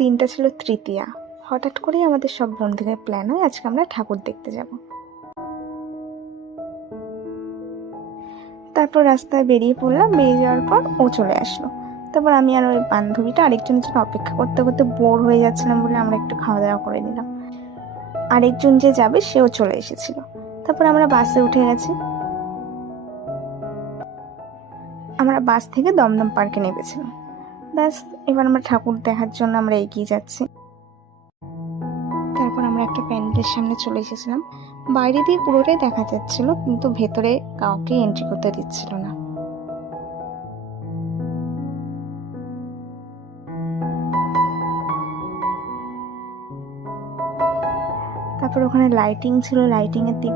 দিনটা ছিল তৃতীয়া। হঠাৎ করেই আমাদের সব বন্ধুদের প্ল্যান হয় আজকে আমরা ঠাকুর দেখতে যাব। তারপর রাস্তায় বেরিয়ে পড়লাম, বেরিয়ে যাওয়ার পর ও চলে আসলো। তারপর আমি আর ওই বান্ধবীটা আরেকজনের জন্য অপেক্ষা করতে করতে বোর হয়ে যাচ্ছিলাম বলে আমরা একটু খাওয়া দাওয়া করে নিলাম। আরেকজন যে যাবে সেও চলে এসেছিল। তারপর আমরা বাসে উঠে গেছি। আমরা বাস থেকে দমদম পার্কে নেমেছিলাম। ব্যাস, এবার আমরা ঠাকুর দেখার জন্য আমরা এগিয়ে যাচ্ছি। তারপর আমরা একটা প্যান্ডেলের সামনে চলে এসেছিলাম। বাইরে দিয়ে পুরোটাই দেখা যাচ্ছিল, কিন্তু ভেতরে কাউকে এন্ট্রি করতে দিচ্ছিল না। তারপর ওখানে লাইটিং ছিল, লাইটিং এর দিক